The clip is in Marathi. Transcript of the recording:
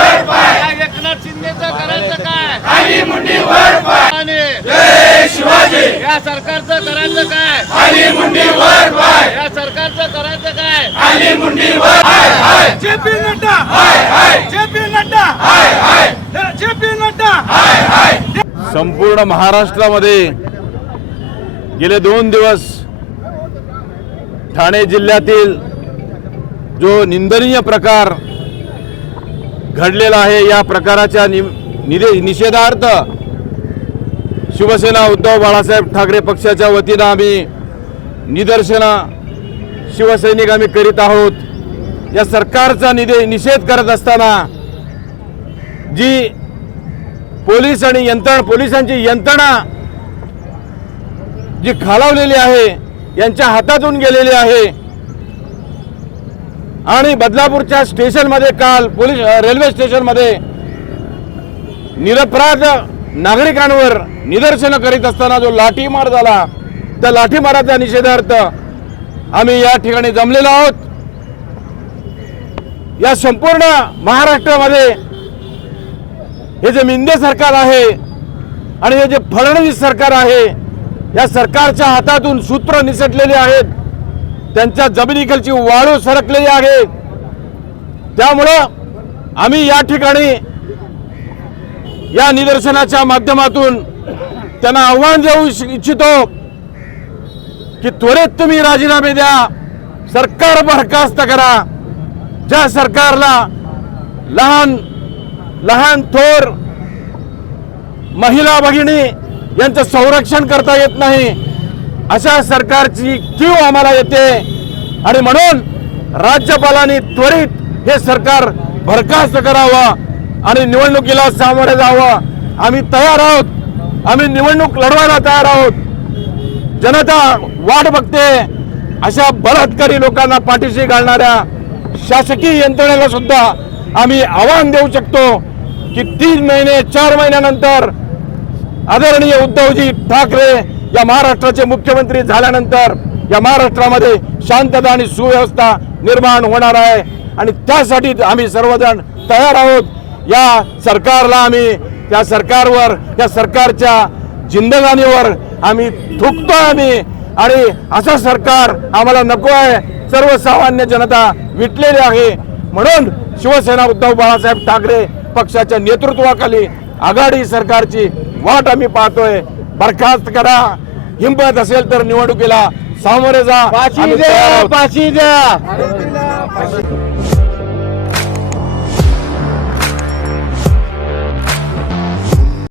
एकनाथ शिंदेचं करायचं काय? खाली मुंडी वर पाय. शिवाजी. या सरकारचं करायचं काय? खाली मुंडी वर पाय. या सरकारचं करायचं काय? खाली मुंडी वर J P Nadda. J P Nadda. J P Nadda. संपूर्ण महाराष्ट्रामध्ये गेले दोन दिवस ठाणे जिल्ह्यातील जो निंदनीय प्रकार घडलेला आहे या प्रकाराच्या नि निदे निषेधार्थ शिवसेना उद्धव बाळासाहेब ठाकरे पक्षाच्या वतीनं आम्ही निदर्शनं शिवसैनिक आम्ही करीत आहोत. या सरकारचा निदे निषेध करत असताना जी पोलीस आणि यंत्रणा पोलिसांची यंत्रणा जी खालावलेली आहे यांच्या हातातून गेलेली आहे आणि बदलापूरच्या स्टेशनमध्ये काल पोलीस रेल्वे स्टेशनमध्ये निरपराध नागरिकांवर निदर्शनं करीत असताना जो लाठीमार झाला त्या लाठीमाराचा निषेधार्थ आम्ही या ठिकाणी जमलेलो आहोत. या संपूर्ण महाराष्ट्रामध्ये हे जे मिंदे सरकार आहे आणि हे जे फडणवीस सरकार आहे या सरकारच्या हातातून सूत्र निसटलेली आहेत. त्यांच्या जमिनीखालची वाळू सरकलेली आहे. त्यामुळं आम्ही या ठिकाणी या निदर्शनाच्या माध्यमातून त्यांना आव्हान देऊ इच्छितो की त्वरित तुम्ही राजीनामे द्या. सरकार बरखास्त करा. ज्या सरकारला लहान लहान थोर महिला भगिनी यांचं संरक्षण करता येत नाही अशा सरकारची कीव आम्हाला येते. आणि म्हणून राज्यपालांनी त्वरित हे सरकार बरखास्त करावं आणि निवडणुकीला सामोरे जावं. आम्ही तयार आहोत. आम्ही निवडणूक लढवायला तयार आहोत. जनता वाट बघते. अशा बलात्कारी लोकांना पाठीशी घालणाऱ्या शासकीय यंत्रणेला सुद्धा आम्ही आव्हान देऊ शकतो की तीन महिने चार महिन्यानंतर आदरणीय उद्धवजी ठाकरे या महाराष्ट्राचे मुख्यमंत्री झाल्यानंतर या महाराष्ट्रामध्ये शांतता आणि सुव्यवस्था निर्माण होणार आहे. आणि त्यासाठी आम्ही सर्वजण तयार आहोत. या सरकारला आम्ही त्या सरकारवर त्या सरकारच्या जिंदगानीवर आम्ही थुकतो आम्ही. आणि असं सरकार आम्हाला नको आहे. सर्वसामान्य जनता विटलेली आहे. म्हणून शिवसेना उद्धव बाळासाहेब ठाकरे पक्षाच्या नेतृत्वाखाली आघाडी सरकारची वाट आम्ही पाहतोय. बरखास्त करा. हिंमत असेल तर निवडणुकीला सामोरे जा. फाशी द्या. फाशी द्या.